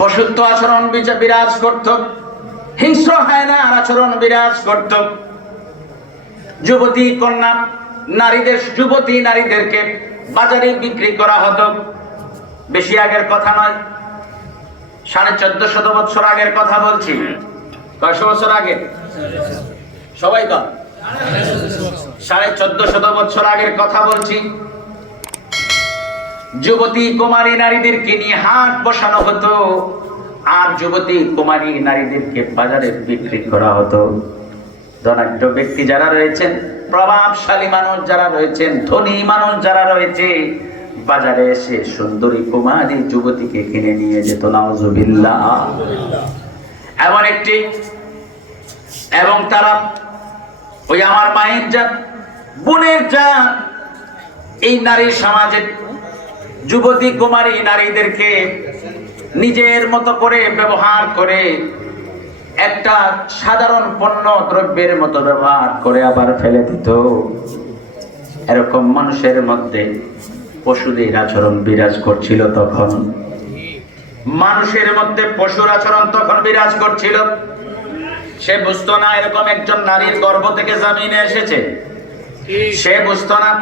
পশুত্ব আচরণ বিরাজ করত, হিংস্র হায়নার আচরণ বিরাজ করত। যুবতী কন্যা যুবতী নারীদেরকে বাজারে বিক্রি করা হতো। বেশি আগের কথা নয়, 1450 বছর আগের কথা বলছি। কয়শো বছর আগে? সবাই তো 1450 বছর আগের কথা বলছি। যুবতী কুমারী নারীদেরকে নিয়ে হাট বসানো হতো, আর যুবতী কুমারী নারীদেরকে বাজারে বিক্রি করা হতো। ধনাঢ্য ব্যক্তি যারা রয়েছেন, প্রভাবশালী মানুষ যারা রয়েছেন, ধনী মানুষ যারা রয়েছে, বাজারে এসে সুন্দরী কুমারী যুবতীকে কিনে নিয়ে যেত। নাউজুবিল্লাহ। এমন একটি, এবং তারা ওই আমার মায়ের জাত, বোনের জাত, এই নারী সমাজের যুবতী কুমারী নারীদেরকে নিজের মতো করে ব্যবহার করে, একটা সাধারণ পণ্য দ্রব্যের মতো ব্যবহার করে আবার ফেলে দিত। এরকম মানুষের মধ্যে পশুদের আচরণ বিরাজ করছিল। তখন মানুষের মধ্যে পশুর আচরণ তখন বিরাজ করছিল। সে বুঝতো না এরকম একজন নারীর গর্ভ থেকে জমিনে এসেছে। সে বুঝতো না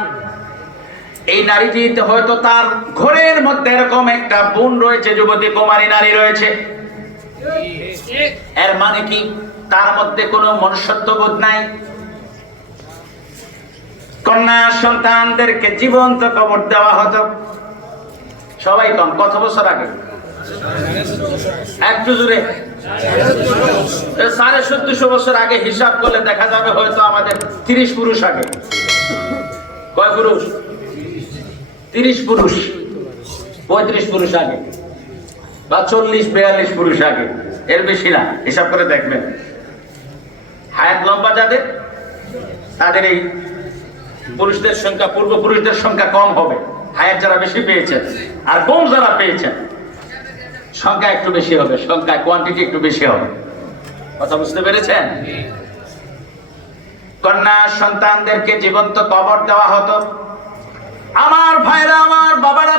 এই নারীটি হয়তো তার ঘরের মধ্যে এরকম একটা বোন রয়েছে, যুবতী কুমারী নারী রয়েছে। এর মানে কি? তার মধ্যে কোনো মনুষ্যত্ববোধ নাই। কন্যা সন্তানদেরকে জীবন্ত কবর দেওয়া হতো। সবাই কম, কত বছর আগে? একটু জোরে। 1450 বছর আগে হিসাব করলে দেখা যাবে হয়তো আমাদের 30 পুরুষ আগে। কয় পুরুষ? 30 পুরুষ, 35 পুরুষ আগে, বা 40-42 পুরুষ আগে, এর বেশি না। হিসাব করে দেখবেন। হায়াত লম্বা যাদের, তাদের এই পুরুষদের সংখ্যা, পূর্বপুরুষদের সংখ্যা কম হবে। হায়াত যারা বেশি পেয়েছেন আর কম যারা পেয়েছেন, সংখ্যা একটু বেশি হবে, সংখ্যা কোয়ান্টিটি একটু বেশি হবে। কথা বুঝতে পেরেছেন? কন্যা সন্তানদেরকে জীবন্ত কবর দেওয়া হতো। আমার ভাইরা, আমার বাবারা,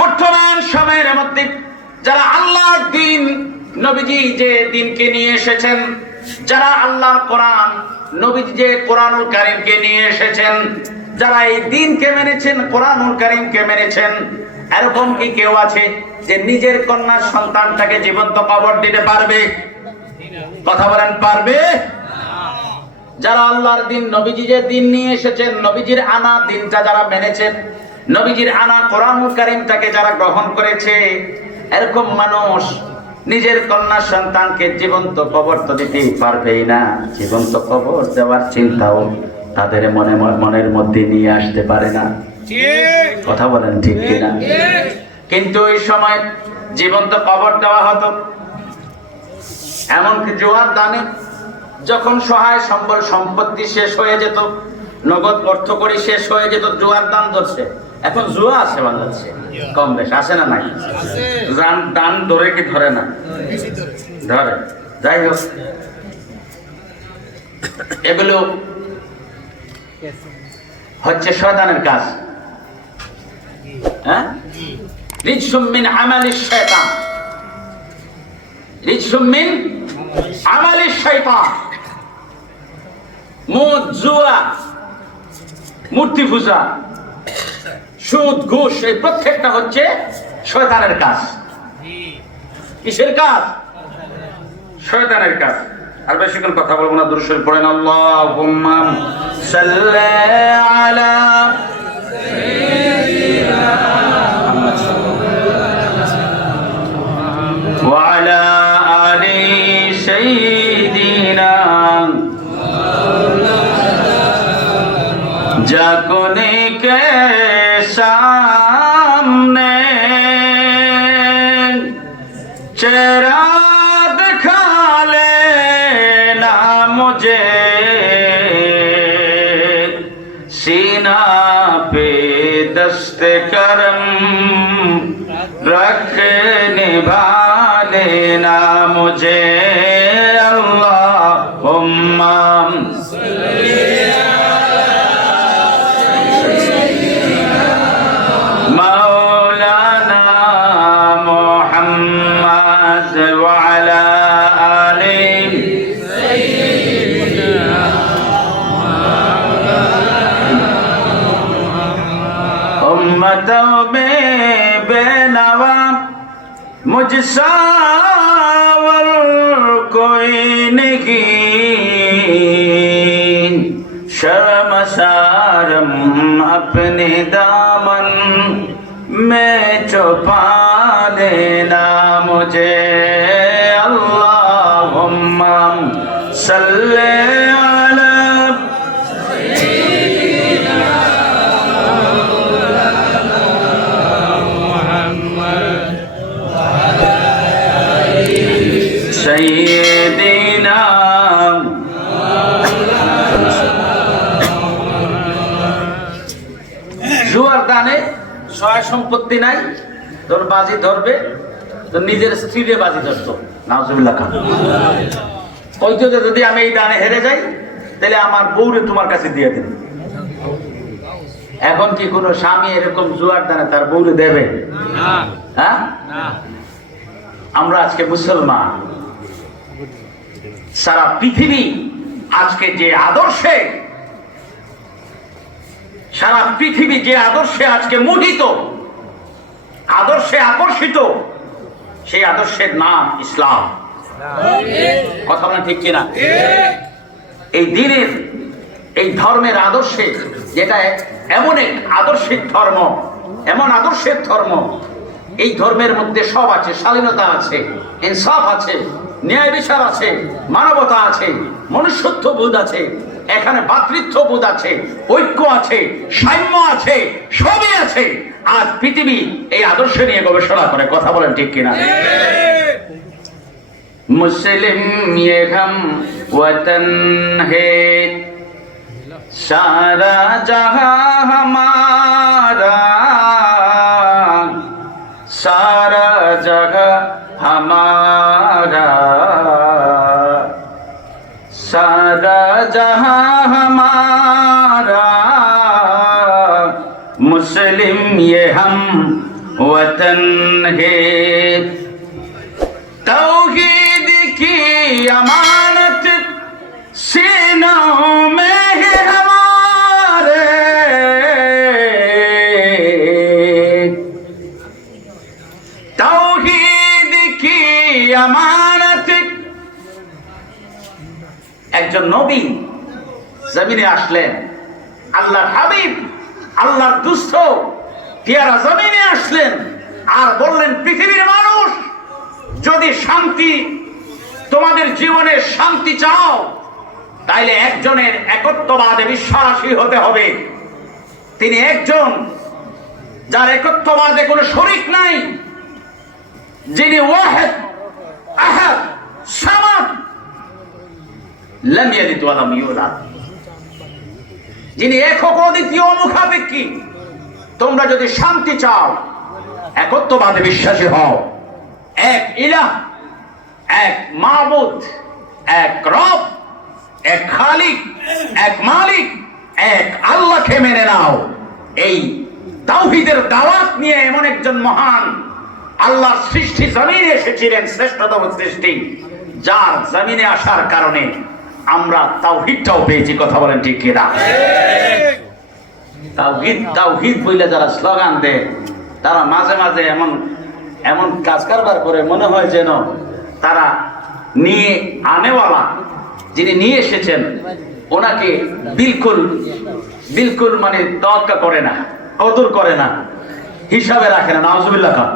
বর্তমান সময়ের মধ্যে যারা আল্লাহর দিন, নবীজি যে দিনকে নিয়ে এসেছেন, যারা আল্লাহর কোরআন, নবীজি যে কোরআনুল কারীমকে নিয়ে এসেছেন, যারা এই দিনকে মেনেছেন, কোরআনুল কারীমকে মেনেছেন, এরকম কি কেউ আছে যে নিজের কন্যা সন্তানটাকে জীবন্ত কবর দিতে পারবে? কথা বলেন, পারবে? যারা আল্লাহর দিন, নবীজি যে দিন নিয়ে এসেছেন, নবীজির আনা দিনটা যারা মেনেছেন, নবীজির আনা কোরআনুল কারীমটাকে যারা গ্রহণ করেছে, এরকম মানুষ নিজের কন্যা সন্তানকে জীবন্ত কবর তো দিতেই পারবেই না। জীবন্ত কবর দেওয়ার চিন্তাও তাদের মনের মধ্যে নিয়ে আসতে পারে না। কথা বলেন, ঠিক কিনা? কিন্তু ওই সময় জীবন্ত কবর দেওয়া হতো। এমনকি জোয়ার দানে যখন সহায় সম্বল সম্পত্তি শেষ হয়ে যেত, নগদ অর্থ করি শেষ হয়ে যেত, জোয়ার দান ধরছে। এখন জুয়া আছে বাংলাদেশে, কম বেশ আসে না? নাই দান ধরে কি ধরে না? ধরে। যাই হোক, এগুলো হচ্ছে শয়তানের কাজ। হ্যাঁ, রিজসুম মিন আমালিশ শায়তান, রিজসুম মিন আমালিশ শায়তান। মদ, জুয়া, মূর্তি পূজা, সুদ, ঘুষ, এই প্রত্যেকটা হচ্ছে শয়তানের কাজ। কিসের কাজ? শয়তানের কাজ। আর বেশিক্ষণ কথা বলবো না, দুরূদ শরীফ পড়েন। আল্লাহুম্মা সাল্লি আলা সাইয়্যিদিনা ওয়া আলা আলি সাইয়্যিদিনা जाकुने के सामने चेहरा दिखा लेना मुझे, सीना पे दस्त करम रख निभा लेना मुझे। अल्लाहुम्मा मौलाना मुझसा और कोई नहीं, शर्मसारम अपने दामन में छुपा लेना मुझे। अल्लाहुम्मा सल्ले अला सय्यिदिना। জুয়ার দানে সয় সম্পত্তি নাই, তোর বাজি ধরবে তোর নিজের স্ত্রীরে বাজি ধরতো। নাউজুবিল্লাহ খান কইতো যে যদি আমি এই দানে হেরে যাই তাহলে আমার বউরে তোমার কাছে দিয়ে দেবে। এখন কি কোনো স্বামী এরকম জুয়ার দানে তার বউরে দেবে? হ্যাঁ, আমরা আজকে মুসলমান, সারা পৃথিবী আজকে যে আদর্শে, সারা পৃথিবী যে আদর্শে আজকে মোহিত, আদর্শে আকর্ষিত, সেই আদর্শের নাম ইসলাম। কথা বলেন ঠিক কিনা? এই দিনের, এই ধর্মের আদর্শে, যেটা এমন এক আদর্শিক ধর্ম, এমন আদর্শের ধর্ম, এই ধর্মের মধ্যে সব আছে। শালীনতা আছে, ইনসাফ আছে, ন্যায় বিচার আছে, মানবতা আছে, মনুষ্যত্ব বোধ আছে, এখানে ভ্রাতৃত্ববোধ আছে, ঐক্য আছে, সাম্য আছে, সবই আছে। আজ পৃথিবী এই আদর্শ নিয়ে গবেষণা করে। কথা বলেন ঠিক কিনা? মুসলিম ये हम वतन है, सारा जहां हमारा, सारा जगह हमारा, सारा जहां हमारा, मुस्लिम ये हम वतन है। तौहीद की अमानत सीनों में है हमारे, तौहीद की अमानत। একজন নবী জমিনে আসলেন, আল্লাহর হাবিব, আল্লাহর দুস্থ পেয়ারা জমিনে আসলেন আর বললেন, পৃথিবীর মানুষ, যদি শান্তি, তোমাদের জীবনে শান্তি চাও, তাইলে একজনের একত্ববাদে বিশ্বাসী হতে হবে। তিনি একজন যার একত্ববাদে কোনো শরীক নাই, যিনি ওয়াহিদ আহাদ সামাদ লাম ইয়ালিদ ওয়া লাম ইউলাদ, যিনি একক অদ্বিতীয় মুখাপেক্ষী। তোমরা যদি শান্তি চাও, একত্ববাদে বিশ্বাসী হও, এক ইলাহ, এক মাবুদ, এক রব, এক খালিক, এক মালিক, এক আল্লাহকে মেনে নাও। এই তাওহীদের দাওয়াত নিয়ে এমন একজন মহান আল্লাহর সৃষ্টি জমিনে এসেছিলেন, শ্রেষ্ঠতম সৃষ্টি, যার জমিনে আসার কারণে আমরা তাওহীদটাও পেয়েছি। কথা বলেন ঠিক কিনা? তাওহীদ তাওহীদ বলে যারা স্লোগান দেয়, তারা মাঝে মাঝে এমন এমন কাজ কারবার করে, মনে হয় যেন তারা নিয়ে আনেওয়ালা, যিনি নিয়ে এসেছেন, ওনাকে বিলকুল বিলকুল মানে তোয়াক্কা করে না, কদর করে না, হিসাবে রাখে না। নাউজুবিল্লাহ খান।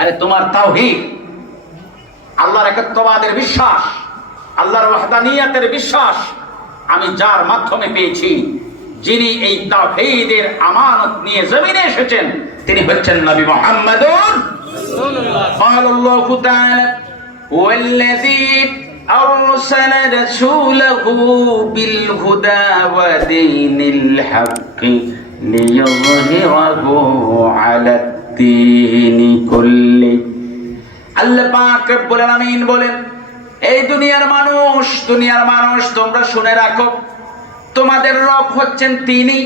আরে তোমার তাওহীদ, আল্লাহর একত্ববাদের বিশ্বাস, আল্লাহর ওয়াহদানিয়াতের বিশ্বাস আমি যার মাধ্যমে পেয়েছি, যিনি এই তাওহীদের আমানত নিয়ে জমিনে এসেছেন, তিনি হচ্ছেন নবী মুহাম্মদুর সাল্লাল্লাহু আলাইহি তাআলা। ওয়াল্লাযী আরসালা রাসূলাহু বিল হুদা ওয়া দীনিল হক লিইয়ুযহিরাহু আলাদ দীনি কুল্লি। আল্লাহ পাক রব্বুল আলামিন বলেন, এই দুনিয়ার মানুষ তোমরা শুনে রাখো, তোমাদের রব হচ্ছেন তিনি,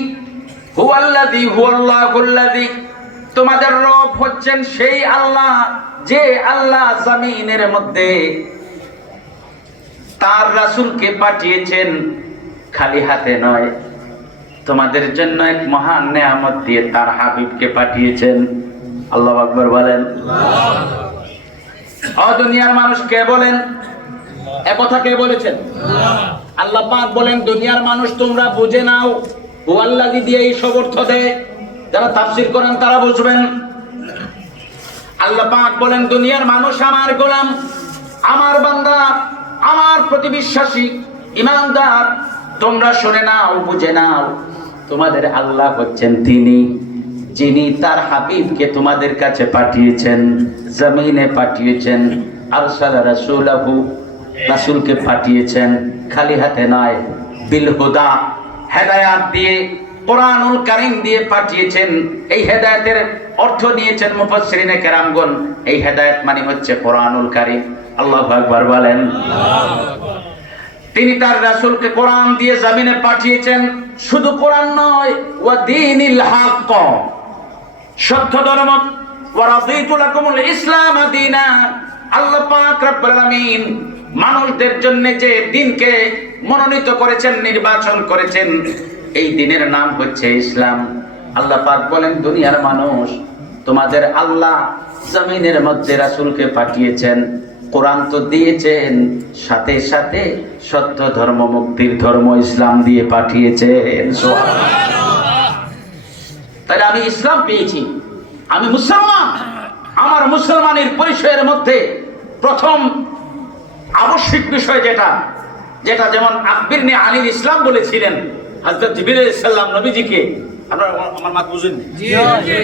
হুয়াল্লাযী হুয়াল্লাহুল্লাযী, তোমাদের রব হচ্ছেন সেই আল্লাহ, যে আল্লাহ জমিনের মধ্যে তার রাসূলকে পাঠিয়েছেন, খালি হাতে নয়, তোমাদের জন্য এক মহান নেয়ামত দিয়ে তার হাবিবকে পাঠিয়েছেন। আল্লাহু আকবার বলেন। ও দুনিয়ার মানুষ কে বলেন একথা? কে বলেছেন? আল্লাহ পাক বলেন দুনিয়ার মানুষ তোমরা বুঝে নাও, হুয়াল্লাযী দিয়ে এই সমর্থ দেয়। যারা তাফসীর করেন তারা বুঝবেন। আল্লাহ পাক বলেন দুনিয়ার মানুষ আমার গোলাম, আমার বান্দা, আমার প্রতিবিশ্বাসী ঈমানদার, তোমরা শুনে নাও, বুঝে নাও, তোমাদের আল্লাহ হচ্ছেন তিনি যিনি তার হাবিবকে তোমাদের কাছে পাঠিয়েছেন, জমিনে পাঠিয়েছেন। আরসালা রাসূলাহু, রাসূলকে পাঠিয়েছেন খালি হাতে নয়, বিল হুদা, হেদায়েত দিয়ে, কোরআনুল কারীম দিয়ে পাঠিয়েছেন। এই হেদায়েতের অর্থ নিয়েছেন মুফাসসিরিনে কেরামগণ। এই হেদায়েত মানে হচ্ছে কোরআনুল কারীম। আল্লাহু আকবার বলেন। তিনি তার রাসূলকে কোরআন দিয়ে জমিনে পাঠিয়েছেন। শুধু কোরআন নয়, ওয়া দীনিল হক, সত্য ধর্ম। ওয়া রাদিতু লাকুমুল ইসলাম দীনা। আল্লাহ পাক রব্বুল আলামিন মানুষদের জন্য যে দিনকে মনোনীত করেছেন, নির্বাচন করেছেন, এই দিনের নাম হচ্ছে ইসলাম। আল্লাহ পাক বলেন দুনিয়ার মানুষ তোমাদের আল্লাহ জমিনের মধ্যে রাসূলকে পাঠিয়েছেন, কোরআন তো দিয়েছেন, সাথে সাথে সত্য ধর্ম, মুক্তির ধর্ম ইসলাম দিয়ে পাঠিয়েছেন। তাহলে আমি ইসলাম পেয়েছি, আমি মুসলমান। আমার মুসলমানের পরিচয়ের মধ্যে প্রথম আবশ্যিক বিষয় যেটা যেটা যেমন আখবিরনি আনিল ইসলাম বলেছিলেন হযরত জিবরিল আলাইহিস সালাম নবীজিকে। আপনারা আমার মাত বুঝেন? জি জি।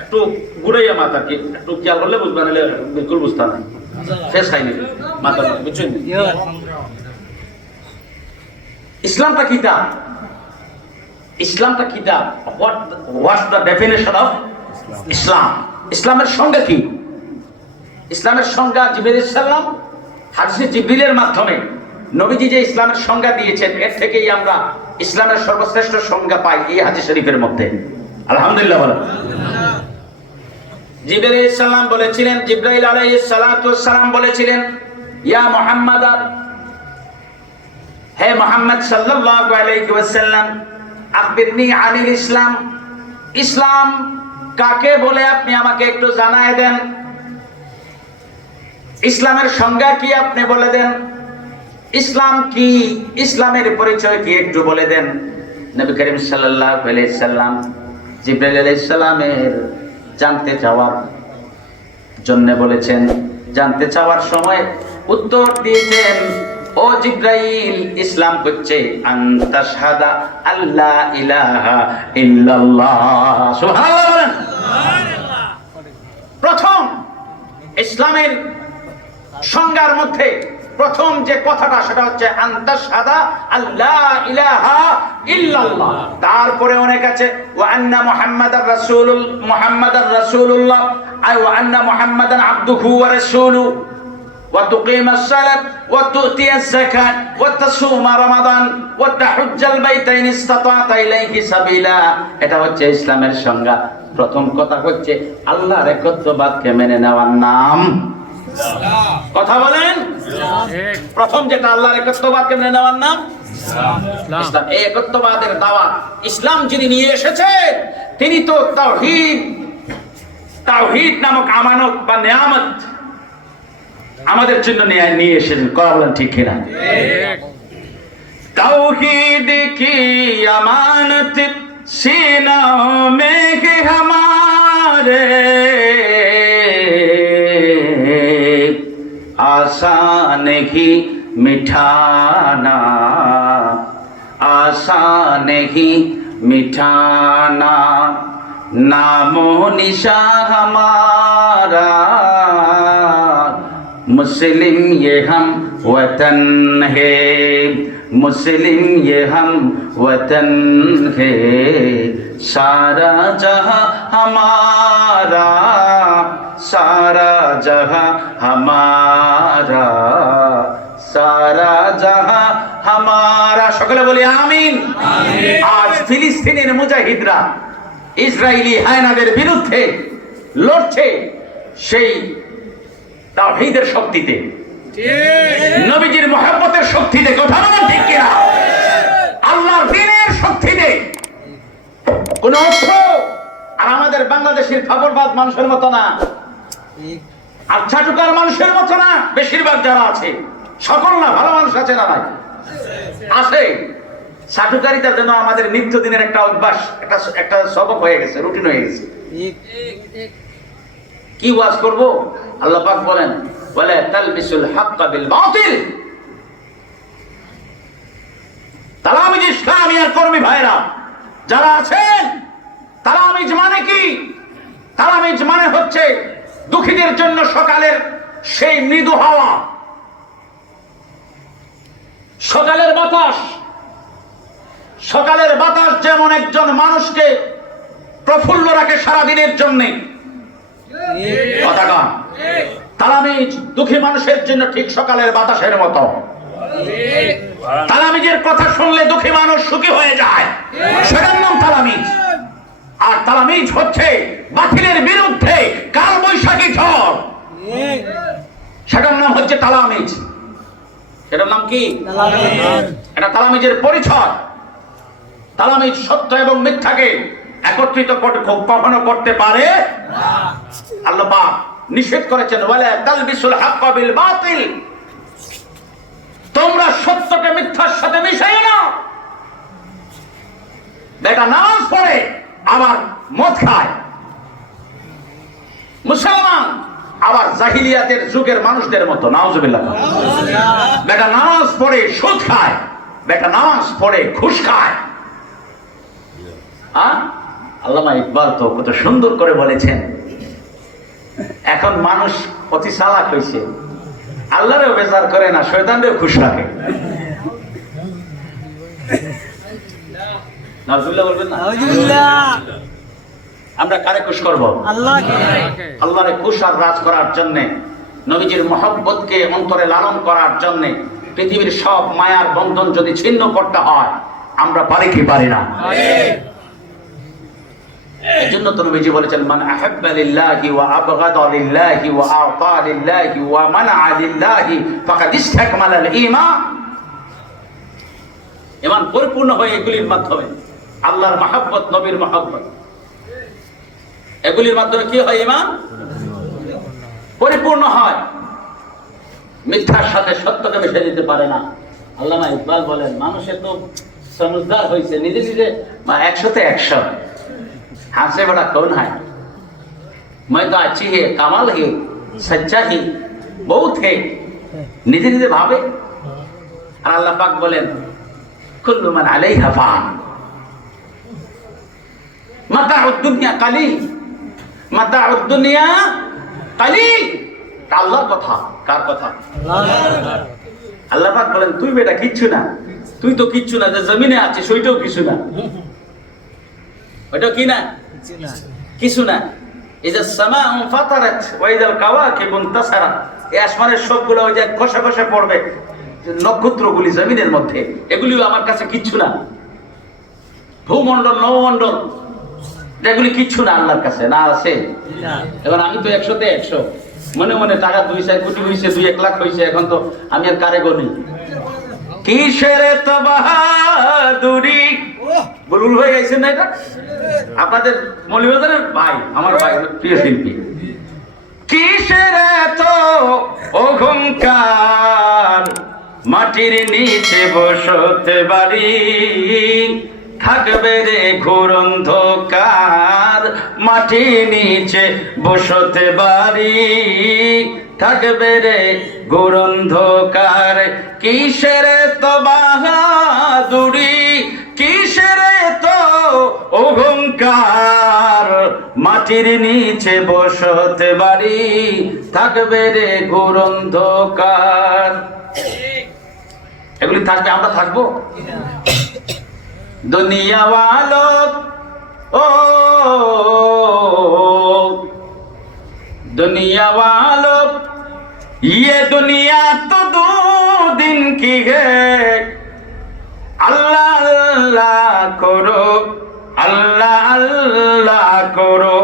একটু ঘুরাইয়া মাথাকে একটু খেয়াল করলে বুঝবেন, নাহলে বিলকুল বুঝতে না। শেষ হয়নি মাথা, বুঝছেন? ইসলামটা কিতাব, ইসলামটা কিতাব। What's the definition of Islam? ইসলামের সংজ্ঞা কি? ইসলামের সংজ্ঞা জিবরিল আলাইহিস সালাম হাদিসে জিবরিলের মাধ্যমে নবীজি যে ইসলামের সংজ্ঞা দিয়েছেন, এর থেকেই আমরা ইসলামের সর্বশ্রেষ্ঠ সংজ্ঞা পাই এই হাদিস শরীফের মধ্যে। আলহামদুলিল্লাহ বলেন। জিবরিল আলাইহিস সালাম বলেছিলেন, জিবরাইল আলাইহিস সালাতু ওয়াস সালাম বলেছিলেন, ইয়া মুহাম্মাদ, হে মুহাম্মদ সাল্লাল্লাহু আলাইহি ওয়াসাল্লাম, আখবিরনি আনিল ইসলাম। ইসলাম কাকে বলে আপনি আমাকে একটু জানায় দেন। ইসলামের সংজ্ঞা কি আপনি বলে দেন। ইসলাম কি, ইসলামের পরিচয় কি একটু বলে দেন। নবী করিম সাল্লাল্লাহু আলাইহি সাল্লাম জিবরাইল আলাইহিস সালামের জানতে চাওয়ার জন্য বলেছেন। জানতে চাওয়ার সময় উত্তর দিয়েছেন, ও জিবরাইল, ইসলাম হচ্ছে আনতাশহাদা আল্লা ইলাহা ইল্লাল্লাহ। সুবহানাল্লাহ বলেন। সুবহানাল্লাহ। প্রথম ইসলামের সংজ্ঞার মধ্যে প্রথম যে কথাটা সেটা হচ্ছে আনতাশহাদা আল্লা ইলাহা ইল্লাল্লাহ। তারপরে অনেক আছে, ওয়া আন্না মুহাম্মাদার রাসূলুল্লাহ, আই ওয়া আন্না মুহাম্মাদান আবদুহু ওয়া রাসূলুহু, ওয়া তুকিমাস সালাত ওয়া তুতিয়াজ যাকাত ওয়া তাসুমা রমাদান ওয়া তাহুজ্জাল বাইতা ইন ইসতাতা'তা ইলাইহি সাবিলা। এটা হচ্ছে ইসলামের সংজ্ঞা। প্রথম কথা হচ্ছে আল্লাহর একত্ববাদকে মেনে নেওয়ার নাম কথা বলেন। প্রথম যেটা আল্লাহর একত্ববাদকে মেনে নেওয়ার নাম ইসলাম। এই একত্ববাদের দাওয়াত ইসলাম যিনি নিয়ে এসেছে তিনি তো তাওহীদ, তাওহীদ নামক আমানত বা নিয়ামত আমাদের জন্য নিয়ে এসেছেন। কথা বলেন ঠিক কিনা? তাওহীদ কি আমানত सीनों में है हमारे, आसान ही मिठाना, आसान ही मिठाना, नामो निशा हमारा, मुस्लिम ये हम वतन है, मुस्लिम ये हम वतन है, सारा जहां हमारा, सारा जहां हमारा, सारा जहां हमारा। সকলে বলি আমিন। আজ ফিলিস্তিনের মুজাহিদরা ইসরায়েলি হায়নাদের বিরুদ্ধে লড়ছে সেই তাওহীদের শক্তিতে, নবীজির মহব্বতের শক্তিতে। কথা বলেন ঠিক কিনা? আল্লাহর দ্বীনের শক্তিতে। কোন অর্থ আর আমাদের বাংলাদেশের খবরবাজ মানুষের মতো না, আর চাটুকার মানুষের মতো না। বেশিরভাগ যারা আছে, সকল না, ভালো মানুষ আছে না নাই? আছে। চাটুকারিতার জন্য আমাদের নিত্যদিনের একটা অভ্যাস, একটা সবক হয়ে গেছে, রুটিন হয়ে গেছে। কি ওয়াজ করব? আল্লাহ পাক বলেন, ওয়ালা তালবিসুল হাক্কা বিল বাতিল। তালামিজ ইসলামিয়ার কর্মী ভাইরা যারা আছেন, তালামিজ মানে কি? তালামিজ মানে হচ্ছে দুঃখীদের জন্য সকালের সেই মৃদু হাওয়া, সকালের বাতাস। সকালের বাতাস যেমন একজন মানুষকে প্রফুল্ল রাখে সারাদিনের জন্যে, কথাটা তালামিজ দুঃখী মানুষের জন্য ঠিক সকালের বাতাসের মতো। তালামিজের কথা শুনলে দুঃখী মানুষ সুখী হয়ে যায়, সেটার নাম তালামিজ। আর তালামিজ হচ্ছে বাতিলের বিরুদ্ধে কাল বৈশাখী ঝড়, সেটার নাম হচ্ছে তালামিজ। সেটার নাম কি? এটা তালামিজের পরিচয়। তালামিজ সত্য এবং মিথ্যাকে একত্রিত কখনো করতে পারে না। আল্লাহ পাক নিষেধ করেছেন, ওয়ালা তালবিসুল হাক্কা বিল বাতিল। তোমরা সত্যকে মিথ্যার সাথে মিশাই না। বেটা নামাজ পড়ে আবার মদ খায়, মুসলমান আবার জাহিলিয়াতের যুগের মানুষদের মতো, নাউজুবিল্লাহ। বেটা নামাজ পড়ে সুদ খায়, বেটা নামাজ পড়ে ঘুষ খায়। আল্লামা ইকবাল তো কত সুন্দর করে বলেছেন, এখন মানুষ অতি চালাক হয়েছে, আল্লাহরেও বেজার করে না, শয়তানরেও খুশ রাখে। নাউজুবিল্লাহ বলবেন না? আমরা কারে খুশ করব? আল্লাহকে। আল্লাহরে খুশ আর রাজ করার জন্য, নবীজির মহব্বতকে অন্তরে লালন করার জন্য পৃথিবীর সব মায়ার বন্ধন যদি ছিন্ন করতে হয়, আমরা পারি কি পারি না? এজন্য তো নবীজি বলেছেন, মান আহাব্বা লিল্লাহি ওয়া আবগাদা লিল্লাহি ওয়া আতা লিল্লাহি ওয়া মানাআ লিল্লাহি ফাকাদ ইসতাকমালাল ঈমান। ঈমান পরিপূর্ণ হয় এগুলির মাধ্যমে, আল্লাহর মহব্বত, নবীর মহব্বত, এগুলির মাধ্যমে কি হয়? ঈমান পরিপূর্ণ হয়। মিথ্যার সাথে সত্যকে মিশে দিতে পারে না। আল্লামা ইকবাল বলেন, মানুষের তো সমঝদার হয়েছে, নিজে নিজে 100-তে 100 হাসে बड़ा कौन है, मैं तो अच्छी है, कमाल है, सच्चा ही बहुत है, নিজে নিজে ভাবে। আর আল্লাহ পাক বলেন, কুল্লু মান আলাইহা ফান, মাতাউদ দুনিয়া কালিল, মাতাউদ দুনিয়া কালিল। আল্লাহর কথা, কার কথা? আল্লাহ পাক বলেন, তুই বেটা কিচ্ছু না, তুই তো কিচ্ছু না, যে জমিনে আছিস ওইটাও কিছু না, ওইটাও কি না? কিছু না। ইযা সামাউ ফাতারাত ওয়া ইযাল কাওয়াকিবু ইনতাসারাত, এই আসমানের সবগুলো ওই যে খসে খসে পড়বে, নক্ষত্রগুলি জমিনের মধ্যে, এগুলিও আমার কাছে কিচ্ছু না। ভূমণ্ডল, নবমণ্ডল, এগুলি কিচ্ছু না আল্লাহর কাছে, না আছে? এখন আমি তো 100-তে 100, মনে মনে টাকা 2-4 কোটি হয়েছে, 2-1 লাখ হয়েছে, এখন তো আমি আর কারে গনি। কিসের তো বাহাদুরি, বুলবুল হয়ে গেছেন না? এটা আপনাদের মৌলভীবাজারের ভাই, আমার ভাই, প্রিয় শিল্পী। কিসের তো অহংকার, মাটির নিচে বসতে বাড়ি, থাকবে রে ঘোর অন্ধকার, মাটির নিচে বসতে বাড়ি, থাকবে রে ঘোর অন্ধকার। কিসের তো বাহাদুরি, কিসের তো অহংকার, মাটির নিচে বসতে বাড়ি, থাকবে রে ঘোর অন্ধকার। এগুলি থাকবে, আমরা থাকবো? দুনিয়া ওয়ালো, ও दुनिया वालों, ये दुनिया तो 2 दिन की है, अल्लाह अल्लाह करो, अल्लाह अल्लाह करो,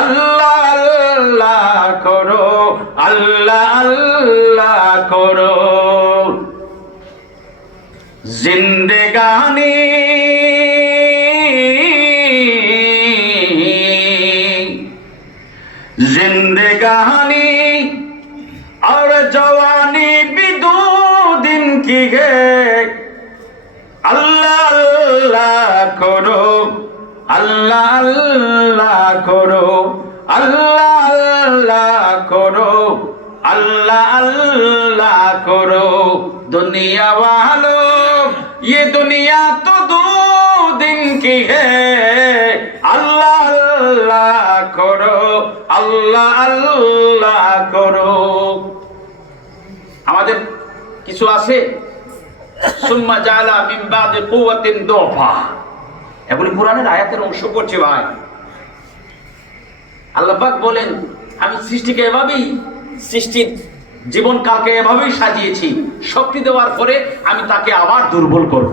अल्लाह अल्लाह करो, अल्लाह अल्लाह करो। जिंदगानी जिंदगानी और जवानी भी दो दिन की है अल्लाह अल्लाह करो अल्लाह अल्लाह करो अल्लाह अल्लाह करो अल्लाह अल्लाह करो दुनिया वालों ये दुनिया तो दो दिन की है अल्लाह अल्लाह करो अल्लाह अल्लाह करो আমাদের কিছু আছে সুম্মা জালা মিন বাদি কুওয়াতিন দুফা এগুলি কোরআনের আয়াতের অংশ করছে ভাই আল্লাহ পাক বলেন আমি সৃষ্টিকে এভাবেই সৃষ্টির জীবন কালকে এভাবেই সাজিয়েছি শক্তি দেওয়ার পরে আমি তাকে আবার দুর্বল করব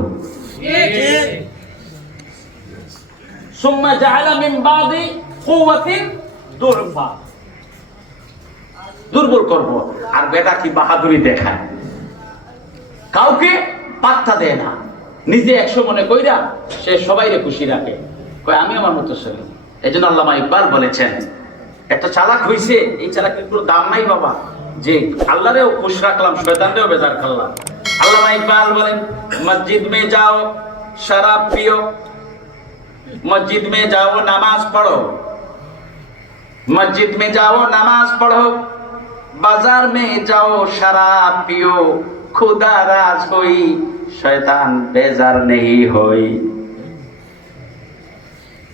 সুম্মা জাআলা মিন বাদি কুওয়াতিন দুরফা দুর্বল করব আর বেটা কি বাহাদুরি দেখায় কাউকে পাত্তা দেয় না নিজে 100 মনে কইরা সে সবাইরে খুশি রাখে কয় আমি আমার মতো চলি এজন্য আল্লামা ইকবাল বলেছেন এত চালাক হইছে এই চালাকের কোনো দাম নাই বাবা যে আল্লাহরেও খুশ রাখলাম শয়তানরেও বেজার করলাম আল্লামা ইকবাল বলেন মসজিদ মে যাও শরাব পিও মসজিদ মে যাও নামাজ পড়ো মসজিদ মে যাও নামাজ পড়ো বাজার মে যাও শরাব পিও खुदा राज होई शैतान बेजार नहीं होई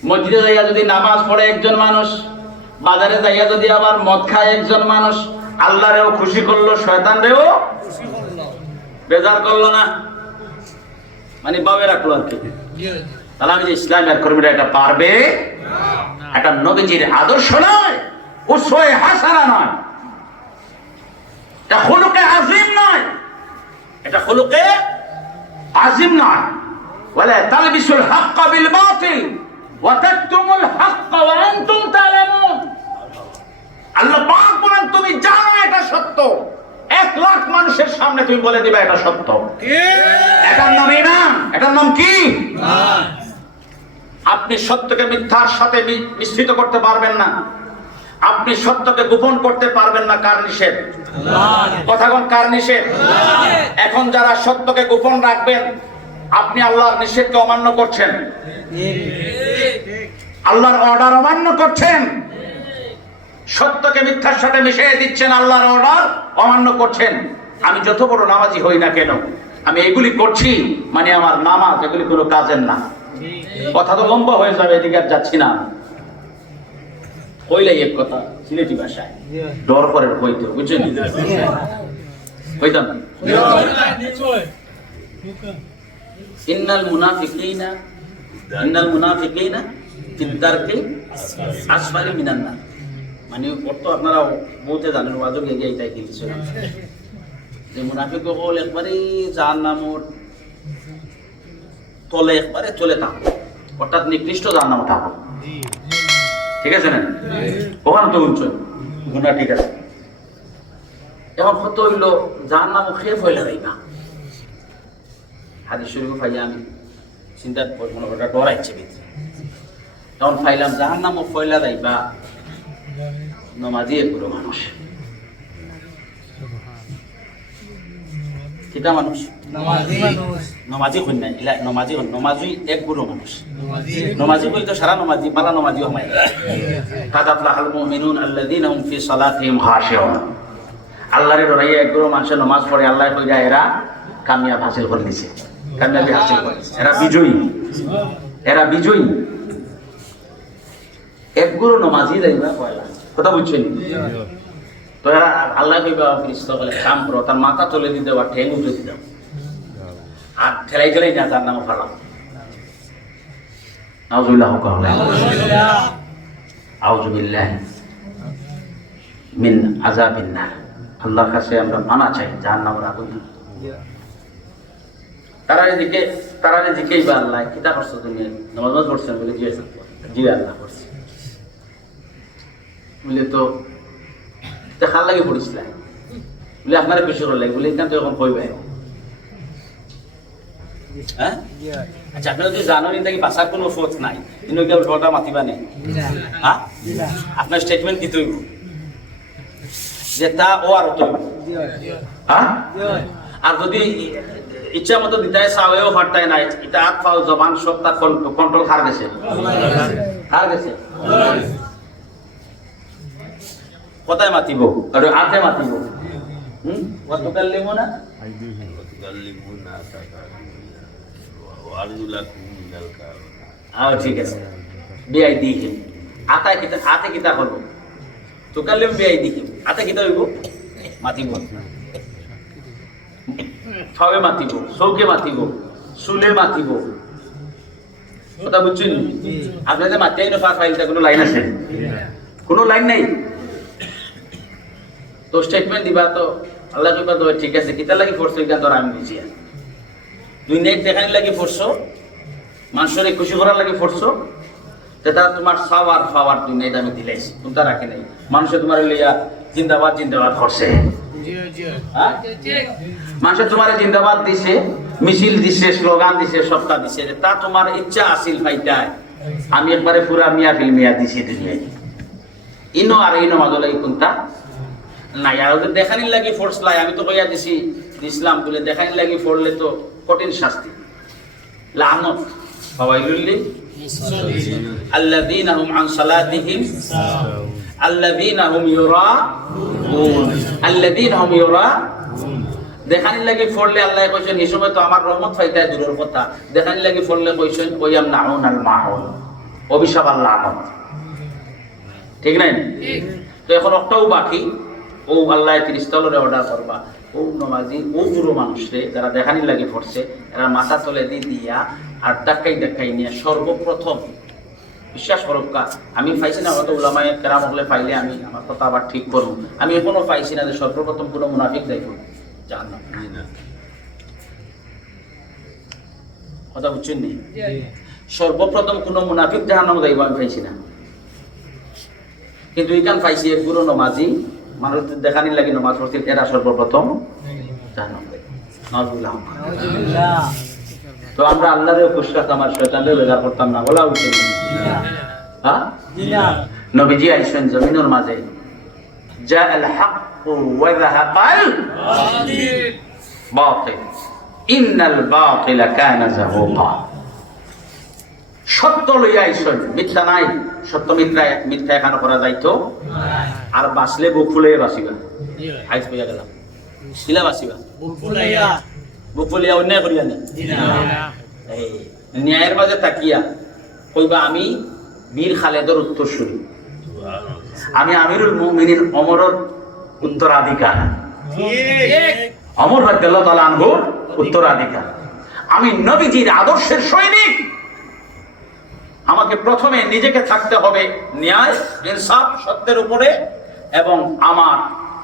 মসজিদে যাইয়া যদি নামাজ পড়ে একজন মানুষ বাজারে যাইয়া যদি আবার মদ খায় একজন মানুষ আল্লাহরেও খুশি করলো শয়তানরেও খুশি করলো বেজার করলো না মানে বাবে রাখলো আর কি তাহলে আমি যে ইসলামের কর্মীরা এটা পারবে না এটা নবীজির আদর্শ নয় উসওয়ায়ে হাসানা নয় এটা খুলুকে আযীম নয় এটা খুলুকে আযীম নয় ওয়ালা তালবিসুল হক বিল বাতিল ওয়া তাকতুমুল হক ওয়া আনতুম তা'লামুন আল্লাহ পাক বলেন তুমি জানো এটা সত্য 1 লাখ মানুষের সামনে তুমি বলে দিবা এটা সত্য এটার নাম ঈমান এটার নাম কি ঈমান আপনি সত্যকে মিথ্যার সাথে মিশ্রিত করতে পারবেন না আপনি সত্যকে গোপন করতে পারবেন না কার নিষেধ আল্লাহর কথা কোন কার নিষেধ আল্লাহর এখন যারা সত্যকে গোপন রাখবেন আপনি আল্লাহর নিষেধকে অমান্য করছেন আল্লাহর অর্ডার অমান্য করছেন সত্যকে মিথ্যার সাথে মিশিয়ে দিচ্ছেন আল্লাহর অর্ডার অমান্য করছেন আমি যত বড় নামাজি হই না কেন আমি এগুলি করছি মানে আমার নামাজ এগুলি কোনো কাজের না কথা তো লম্বা হয়ে যাবে এদিকে আর যাচ্ছি না কইলাই এক কথা সিলেটি ভাষায় ডর করে কইতে বুঝছেন কইতাম ইন্নাল মুনাফিকিনা ফিদ-দারকি আসফালি মিনান নার মানে অর্থ আপনারা বলতে জানেন ওয়াজও গিয়ে এইটাই কিছু না যে মুনাফিক হল একবারে জাহান্নামের তলে একবারে চলে থাকো অর্থাৎ নিকৃষ্ট জাহান্নামে থাকো ঠিক আছে না ওখানে তো উচ্চ গুণা ঠিক আছে এখন কত হইল জাহান্নাম খেয়ে ফেলে দেয় না হাদিস শরীফ পাইয়া আমি চিন্তা মনে ওটা ডরাইছে ভিতরে তখন পাইলাম জাহান্নাম ফয়লা দেয় বা নমাজি এগুলো মানুষ কিটা মানুষ নমাজি হই না ইলা নমাজি এক গুরু মানুষ নমাজি বলতে সারা নমাজি বালা নমাজি হমাই কাদ আফলাহাল মুমিনুন আল্লাযীনা হুম ফি সালাতিহিম খাশিউন আল্লাহর ডরাইয়া এক গুরু মানুষ নামাজ পড়ে আল্লাহ কইরা এরা কামিয়াব হাসিল করে দিয়েছে কামিয়াবি হাসিল করেছে এরা বিজয়ী এক গুরু নমাজি যাইবা কয়লা কথা বুঝছেন তো এরা আল্লাহ কইবা ফেরেশতা বলে কাম করো তার মাথা তুলে দিতে বা ঠ্যাং উঠে দিতে আর ঠেলাই না তার নাম ফালাম নাউযুবিল্লাহ আউযু বিল্লাহি মিন আযাবিন নার আল্লাহর কাছে আমরা মানা চাই জাহান্নামের আগুন তারা এদিকেই বা আল্লাহ কিতা করছো তুমি নামাজ পড়ছেন বলে জি আল্লাহ করছে বলে তো দেখার লাগে পড়িছিলাম বলে আপনারা খুশি করে লাগে বলে এখান থেকে এখন কইবে হ্যাঁ আচ্ছা আপনি যদি জানেন এটা কি বাসার কোনো ফোর্স নাই কিন্তু কেউ ওটা মাতিবা নেই হ্যাঁ আপনার স্টেটমেন্ট কি তৈব যে তা ও আর তৈব হ্যাঁ আর যদি ইচ্ছা মতো দিতায় চাওয়েও ফাটায় নাই এটা হাত পাও জবান সব তার কন্ট্রোল হার গেছে কোথায় মাতিব আর হাতে মাতিব কতকাল লিব না ঠিক আছে বিআই দিহিম আতে কিতা করবো তোকাল্লিম বিআই দিহিম আতে কিতা হইব মাতিব ফাওয়ে মাতিব চৌকে মাতিব চুলে মাতিব কথা বুঝছেন আপনার যে মাতিয়াই না ফাইলটা কোনো লাইন আছে কোনো লাইন নাই তো স্টেটমেন্ট দিবা তো আল্লাহ কইবা তো ঠিক আছে কিতা লাগি ফোর্স হইকা ধর আমি বুঝি দুই নেট দেখানি লাগি ফোর্স মানুষের খুশি করার লাগি ফোর্স যেটা তোমার সাওয়ার পাওয়ার দুই নেট আমি দিলাইছি তোমরা রাখি নাই মানুষে তোমার লইয়া জিন্দাবাদ জিন্দাবাদ করছে মানুষের তোমার জিন্দাবাদ দিছে মিছিল দিছে স্লোগান দিছে সবটা দিছে তা তোমার ইচ্ছা আসিল ভাইটাই আমি একবারে পুরা মিয়া ফিল্মিয়া দিছি দুনিয়ায় ইনো আর ইনো মাজলে কোনটা নাই আর ওদের দেখানির লাগি ফোর্স লাই আমি তো কইয়া দিছি ইসলাম বলে দেখানির লাগি পড়লে তো কঠিন শাস্তি লানত ফাওয়াইলুল আল্লাযীনা হুম আন সালাতিহিম আল্লাযীনা হুম ইউরাউন আল্লাযীনা হুম ইউরাউন দেখানির লাগি পড়লে আল্লাহ কইছেন এই সময় তো আমার রহমত ফাইতায় দূরের কথা দেখানির লাগি পড়লে কইছেন ওয়াম নাউন আল মাউন অভিশাপ আল্লাহ লানত ঠিক নাই ঠিক তো এখন একটাও বাকি ও আল্লাহ 30 তলরে অর্ডার করবা ও নমাজি ও বুড়ো মানুষরে যারা দেখানির লাগি পড়ছে এরা মাথা তলে দিয়া আর দেখাই নিয়ে সর্বপ্রথম বিশ্বাস করবকা আমি পাইছি না হয়তো উলামায়ে কেরাম হলে পাইলে আমি আমার কথা আবার ঠিক করব আমি এখনো পাইছি না যে সর্বপ্রথম কোনো মুনাফিক যাইব জাহান্নাম না কথা বুঝছেন নি সর্বপ্রথম কোনো মুনাফিক জাহান্নাম যাইব আমি পাইছি না কিন্তু এইখান পাইছি এক বুড়ো নমাজি মানুষ দেখানির লাগি নমাজ পড়ছে এরা সর্বপ্রথম জাহান্নাম যাইব নাউজুবিল্লাহ তো আমরা আল্লাহরে খুশি রাখতাম আর শয়তানরে বেজার করতাম না বলা উচিত হ্যাঁ নবীজি আইসেন জমিনের মাঝে জাআল হক ওয়া যাহাকাল বাতিল ইন্নাল বাতিলা কানা যাহুকা সত্য লইয়া আইসেন মিথ্যা নাই সত্য মিথ্যা এখানে করা যাইতো আর বাঁচলে বুক ফুলে বাঁচিবা হাইস হইয়া গেলাম শিলা বাঁচিবা বুক ফুলিয়া অন্যায় করিয়া নেই ন্যায়ের মাঝে তাকিয়া কইবা আমি বীর খালেদের উত্তরসূরি আমি আমিরুল মুমিনিন ওমরের উত্তরাধিকার ওমর রাদিয়াল্লাহু তাআলা আনহুর উত্তরাধিকার আমি নবীজির আদর্শের সৈনিক আমাকে প্রথমে নিজেকে থাকতে হবে ন্যায় ইনসাফ সত্যের উপরে এবং আমার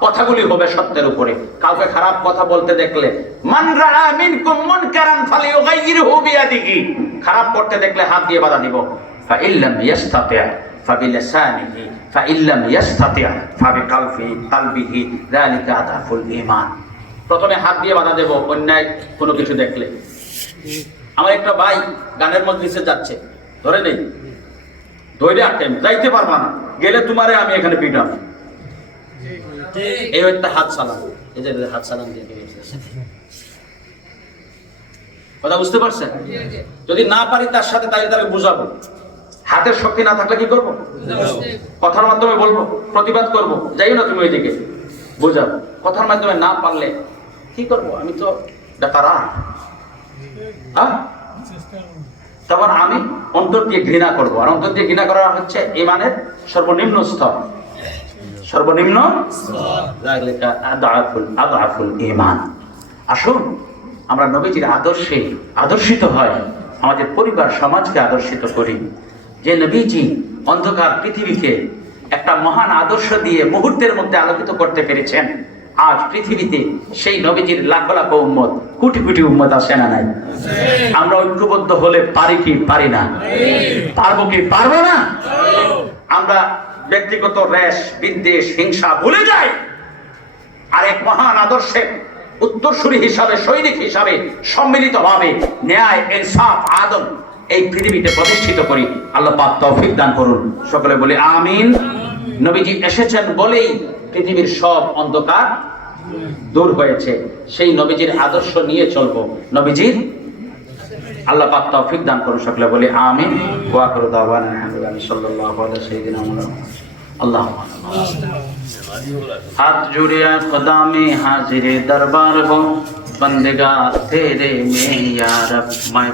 কথাগুলি হবে সত্যের উপরে কাউকে খারাপ কথা বলতে দেখলে মান রাআ মিনকুম মুনকারান ফালিয়ুগাইয়িরহু বিয়াদিহি খারাপ করতে দেখলে হাত দিয়ে বাধা দিব ফা ইল্লাম ইয়াস্তাতি' ফাবিলিসানিহি ফা ইল্লাম ইয়াস্তাতি' ফাবিকালবিহি যালিকা আদাফুল ঈমান প্রথমে হাত দিয়ে বাধা দেব অন্যায় কোনো কিছু দেখলে আমার একটা ভাই গানের মজলিসে যাচ্ছে ধরে নেই ধরে আটকেন যাইতে পারবা না গেলে তোমারে আমি এখানে পিটাবো এই একটা হাত সালাম এই যে হাত সালাম দিয়ে কথা বুঝতে পারছেন যদি না পারি তার সাথে তাকে বুঝাবো হাতের শক্তি না থাকলে কি করবো কথার মাধ্যমে বলবো প্রতিবাদ করবো যাই না তুমি ওইদিকে বুঝাবো কথার মাধ্যমে না পারলে কি করবো আমি তো ডাকারা তখন আমি অন্তর দিয়ে ঘৃণা করবো আর অন্তর দিয়ে ঘৃণা করা হচ্ছে ঈমানের সর্বনিম্ন স্তর সর্বনিম্ন আদাফুল ঈমান আসুন আমরা নবীজির আদর্শে আদর্শিত হয় আমাদের পরিবার সমাজকে আদর্শিত করি যে নবীজি অন্ধকার পৃথিবীকে একটা মহান আদর্শ দিয়ে মুহূর্তের মধ্যে আলোকিত করতে পেরেছেন আজ পৃথিবীতে সেই নবীজির লাখ লাখ উম্মত কোটি কোটি উম্মত আসে না নাই আমরা ঐক্যবদ্ধ হলে পারি কি পারি না পারবো কি পারবো না আমরা ব্যক্তিগত রেশ বিদ্বেষ হিংসা ভুলে যাই আর এক মহান আদর্শে উত্তরসূরি হিসাবে, সৈনিক হিসাবে সম্মিলিতভাবে ন্যায়, ইনসাফ, আদল এই পৃথিবীতে প্রতিষ্ঠিত করি। আল্লাহ পাক তৌফিক দান করুন। সকলে বলি আমিন। নবীজি এসেছেন বলেই পৃথিবীর সব অন্ধকার দূর হয়েছে। সেই নবীজির আদর্শ নিয়ে চলবো। নবীজির আল্লাহ পাক তৌফিক দান করুন। সকলে বলি আমিন। ওয়া আখিরু দাওয়ানা আলহামদুলিল্লাহি সাল্লাল্লাহু আলা সাইয়্যিদিনা মুহাম্মদ। আল্লাহুম্মা हाथ जुड़िया खुदा में हाजिर दरबार हो, बंदेगा तेरे में या रब मैं